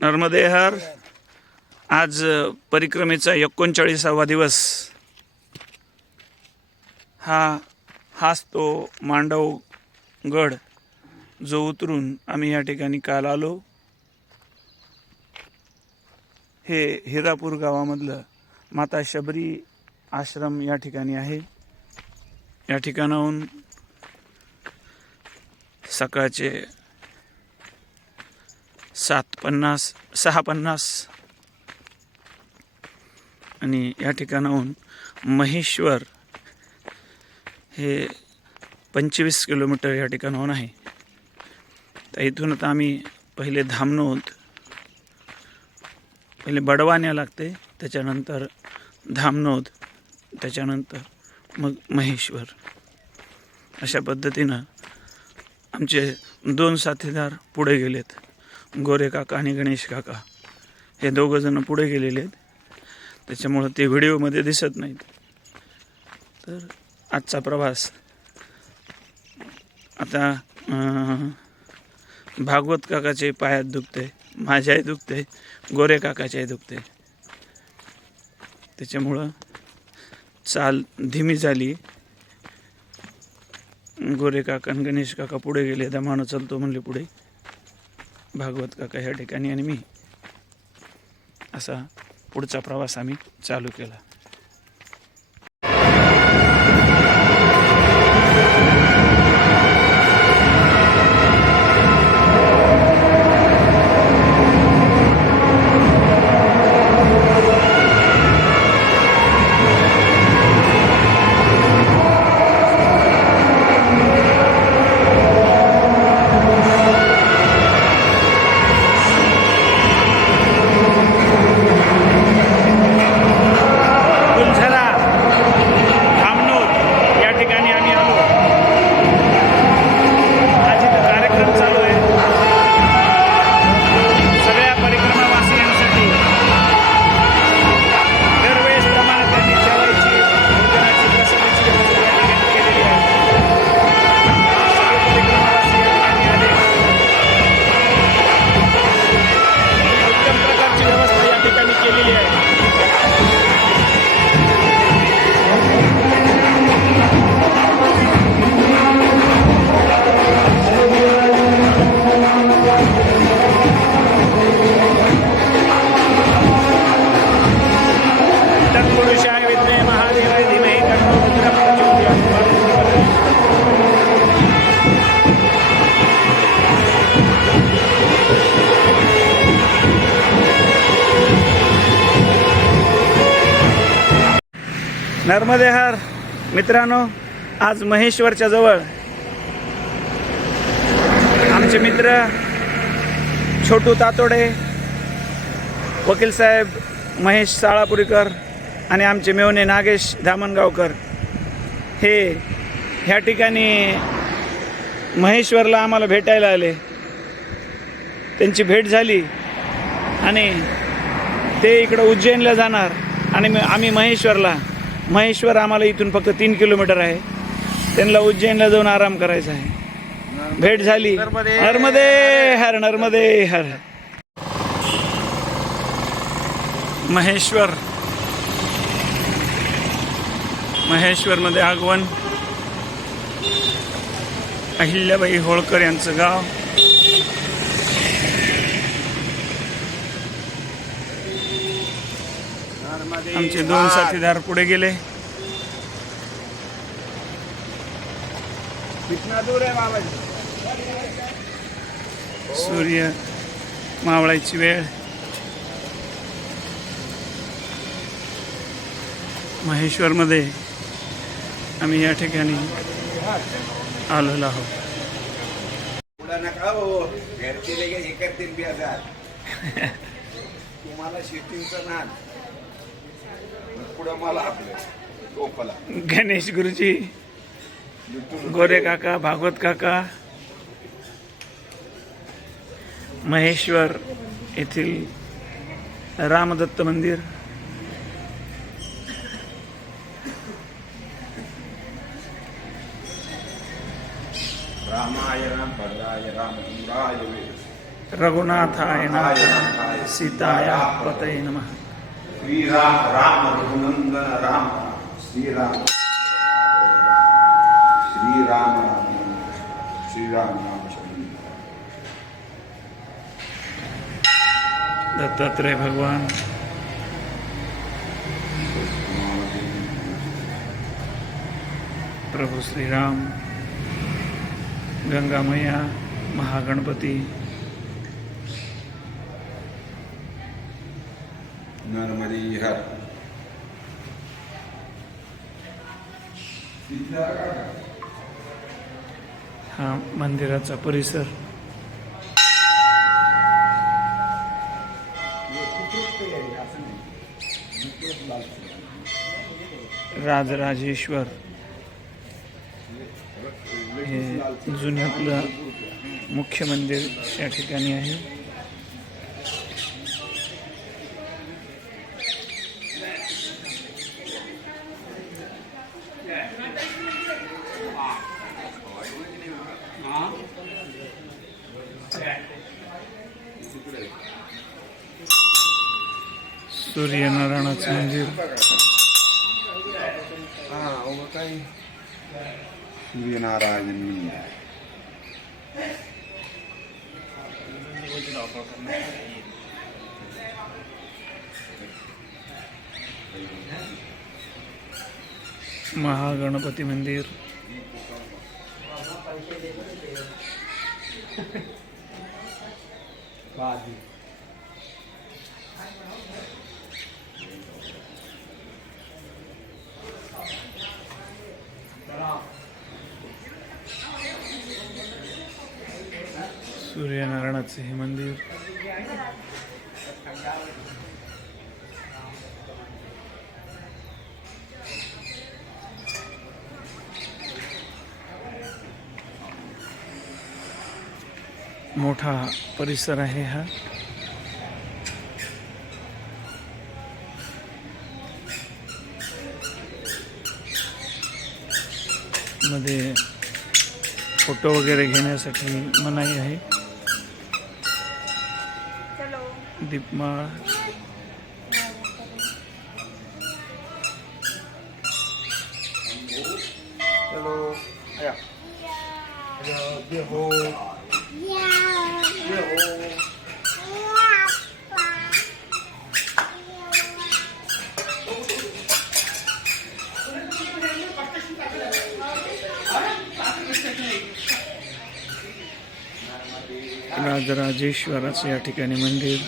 नर्मदेहर. आज परिक्रमेचा एकोणचाळीसावा दिवस. हा हाच तो मांडव गड जो उतरून आम्ही या ठिकाणी काल आलो. हे हिरापूर गावामधलं माता शबरी आश्रम या ठिकाणी आहे. या ठिकाणाहून सकाळचे सात पन्नास सहा पन्नास. आणि या ठिकाणाहून महेश्वर हे पंचवीस किलोमीटर या ठिकाणाहून आहे. तर इथून आता आम्ही पहिले धामनोद पहिले बडवान्या लागते त्याच्यानंतर धामनोद त्याच्यानंतर मग महेश्वर. अशा पद्धतीनं आमचे दोन साथीदार पुढे गेलेत. गोरे काका आणि गणेश काका हे दोघंजणं पुढे गेलेले आहेत. त्याच्यामुळं ते व्हिडिओमध्ये दिसत नाहीत. तर आजचा प्रवास. आता भागवत काकाचे पायात दुखते माझ्याही दुखते गोरे काकाच्याही दुखते त्याच्यामुळं चाल धीमी झाली. गोरे काका आणि गणेश काका पुढे गेले दमानं चालतो म्हणले पुढे. भागवत काका ह्या ठिकाणी आणि मी असा पुढचा प्रवास आम्ही चालू केला. नर्मदेहार मित्रांनो आज महेश्वरच्या जवळ. आमचे मित्र छोटू तातोडे वकील साहेब महेश साळापुरीकर आणि आमचे मेवणे नागेश धामणगावकर हे ह्या ठिकाणी महेश्वरला आम्हाला भेटायला आले. त्यांची भेट झाली आणि ते इकडं उज्जैनला जाणार आणि म- आम्ही महेश्वरला महेश्वर आम्हाला इथून फक्त तीन किलोमीटर आहे. त्यांना उज्जैनला जाऊन आराम करायचा आहे. भेट झाली. नर्मदे. हर नर्मदे हर. महेश्वर. महेश्वरमध्ये आगवण अहिल्याबाई होळकर यांचं गाव. आमचे दोन साथीदार पुढे गेले. सूर्य मावळायची वेळ. महेश्वरमध्ये आम्ही या ठिकाणी आलेलो आहोत. हो. तुम्हाला शेतीचं नाद. पुढं मला आपलं. टोपला गणेश गुरुजी गोरे काका भागवत काका महेश्वर येथील रामदत्त मंदिर रामाय राम भद्राय रघुनाथाय नाथ सीताया पतये नमः। શ્રી રામ રામ રઘુનંદન રામ શ્રી રામ શ્રી રામ રામ શ્રી રામ દત્તાત્રેય ભગવાન પ્રભુ શ્રી ગંગા મૈયા મહાગણપતિ नर्मदी हर हा मंदिराचा परिसर. राजराजेश्वर. हे जुन्यातलं मुख्य मंदिर या ठिकाणी आहे. सूर्यनारायणाचं मंदिर हा सूर्यनारायण महागणपती मंदिर. सूर्यनारायणाचे हे मंदिर। मोठा परिसर आहे हा। मध्ये फ़ोटो वगैरे घेण्यासाठी मनाई आहे। दीपमाळ चलो आया ये हो ये हो राजराजेश्वराचं या ठिकाणी मंदिर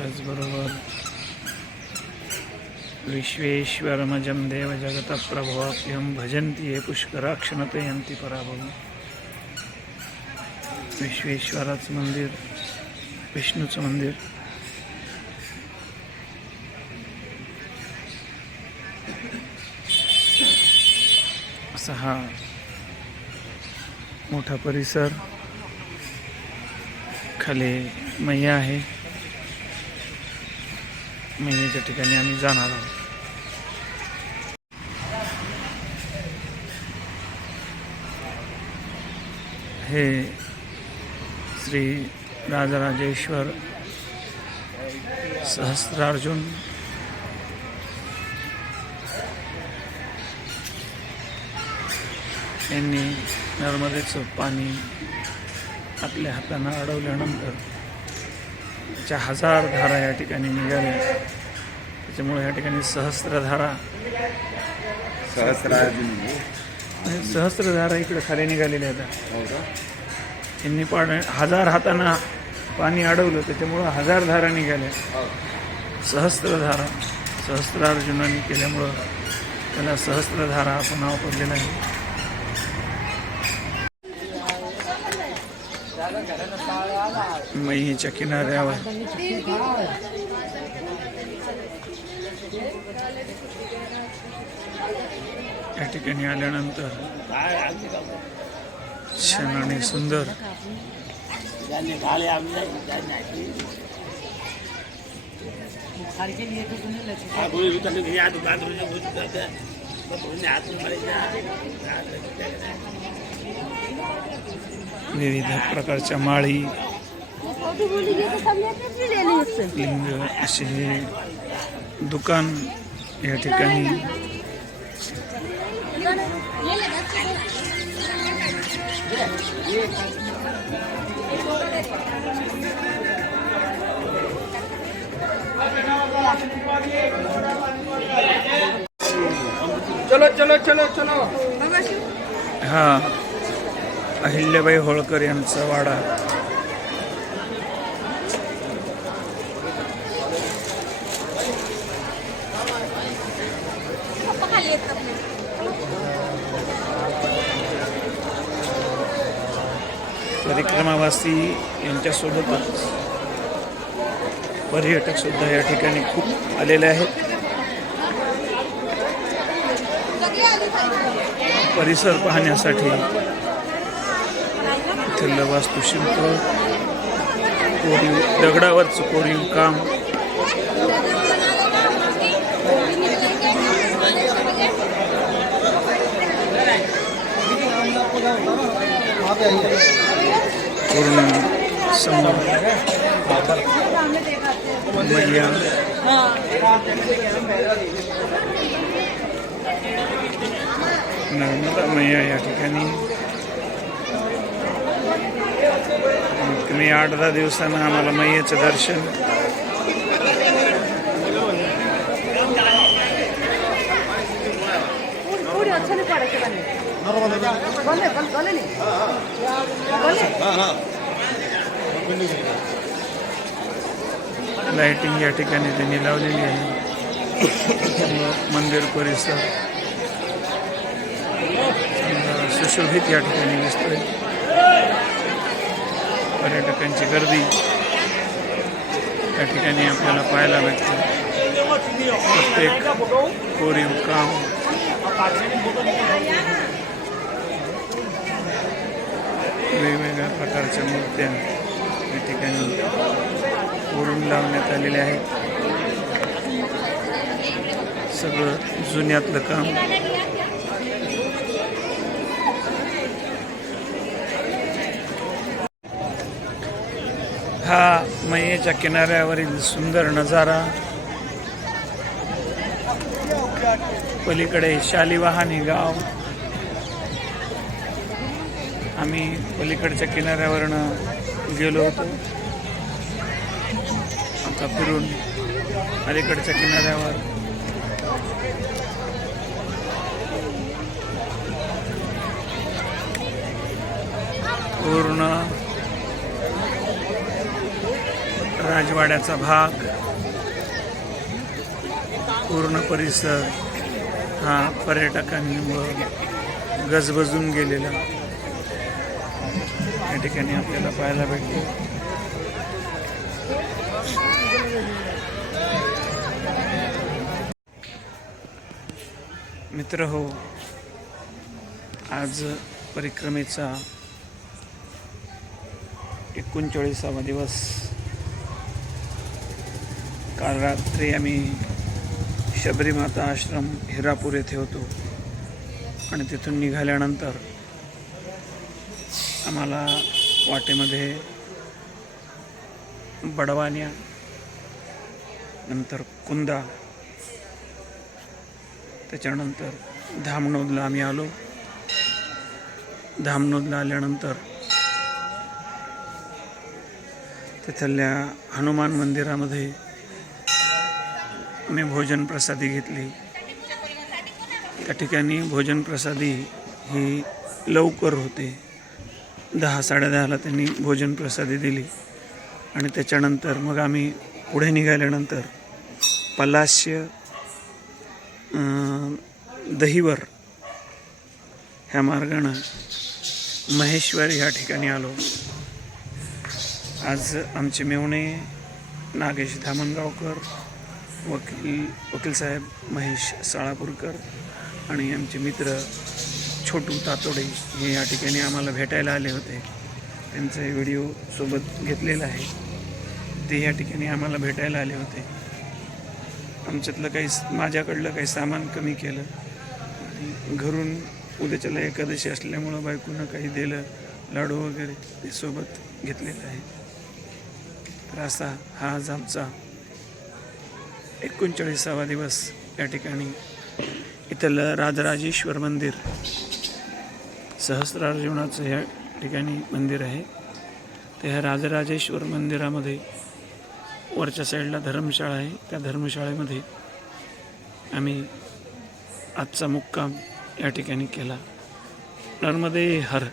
त्याचबरोबर विश्वेश्वरमजं देव जगतप्रभवाप्यं भजन्ति ये पुष्कराक्षणतयन्ति पराभव। विश्वेश्वराचं मंदिर विष्णूचं मंदिर असा हा मोठा परिसर खाली मैया आहे। मेहनीच्या ठिकाणी आम्ही जाणार आहोत. हे श्री राजराजेश्वर सहस्रार्जुन यांनी नर्मदेचं पाणी आपल्या हातानं अडवल्यानंतर त्याच्या हजार धारा या ठिकाणी निघाल्या. त्याच्यामुळे या ठिकाणी सहस्त्रधारा म्हणजे सहस्त्रधारा इकडे खाली निघालेल्या आहेत. हो का? यांनी पाणी हजार हातानं पाणी अडवलं त्याच्यामुळं हजार धारा निघाल्या. सहस्त्रधारा सहस्त्रार्जुनाने केल्यामुळं त्याला सहस्त्रधारा आपण नाव पडलेलं आहे. मईच्या किनाऱ्यावर. या ठिकाणी आल्यानंतर छान आणि सुंदर विविध प्रकारच्या माळी लिंग असे हे दुकान या ठिकाणी चलो चलो चलो चलो हा अहिल्याबाई होळकर यांचा वाडा. परिक्रमावासी यांच्यासोबतच पर्यटक सुद्धा या ठिकाणी खूप आलेले आहेत. परिसर पाहण्यासाठी इथलं वास्तुशिल्प कोरीव दगडावरचं कोरीव काम. पूर्ण समोर. मैया नर्मदा मैया या ठिकाणी. कमी आठ दहा दिवसानं आम्हाला मैयाचं दर्शन. लाइटिंग या ठिकाणी त्यांनी लावलेली आहे. मंदिर परिसर. सुशोभित या ठिकाणी दिसतोय. पर्यटकांची गर्दी या ठिकाणी आपल्याला पाहायला भेटते. प्रत्येक कोरीव काम. वेगवेगळ्या प्रकारच्या मूर्त्या या ठिकाणी कोरून लावण्यात आलेल्या आहेत. सगळं जुन्यातलं काम. हा मैयाच्या किनाऱ्यावरील सुंदर नजारा पलीकडे शालिवाहन हे गाव. आम्ही पलीकडच्या किनाऱ्यावरनं गेलो होतो. आता फिरून अलीकडच्या किनाऱ्यावर. पूर्ण राजवाड्याचा भाग पूर्ण परिसर हा पर्यटकांमुळं गजबजून गेलेला. या ठिकाणी आपल्याला पाहायला भेटतो. मित्र हो आज परिक्रमेचा एकोणचाळीसावा दिवस. काल रात्री आम्ही शबरीमाता आश्रम हिरापूर येथे होतो. आणि तिथून निघाल्यानंतर आम्हाला वाटेमध्ये बडवान्या नंतर कुंदा त्याच्यानंतर धामनोदला आम्ही आलो. धामनोदला आल्यानंतर तिथल्या हनुमान मंदिरामध्ये मी भोजन प्रसादी घेतली. त्या ठिकाणी भोजन प्रसादी ही लवकर होते. दहा साडेदहाला त्यांनी भोजन प्रसादी दिली. आणि त्याच्यानंतर मग आम्ही पुढे निघाल्यानंतर पलाश्य दहिवर ह्या मार्गानं महेश्वर ह्या ठिकाणी आलो. आज आमचे मेवणे नागेश धामणगावकर वकील वकील साहेब महेश साळापूरकर आणि आमचे मित्र छोटू तातोडे हे या ठिकाणी आम्हाला भेटायला आले होते. त्यांचा व्हिडिओ सोबत घेतलेला आहे. ते या ठिकाणी आम्हाला भेटायला आले होते. आमच्यातलं काही माझ्याकडलं काही सामान कमी केलं. आणि घरून उद्याच्याला एकादशी असल्यामुळं बायकोनं काही दिलं लाडू वगैरे ते सोबत घेतलेलं आहे. तर असा हा आज आमचा एकोणचाळीसावा दिवस या ठिकाणी इथलं राजराजेश्वर मंदिर सहस्रार्जुनाचं या ठिकाणी मंदिर आहे. तर ह्या राजराजेश्वर मंदिरामध्ये वरच्या साईडला धर्मशाळा आहे. त्या धर्मशाळेमध्ये आम्ही आजचा मुक्काम या ठिकाणी केला. नर्मदे हर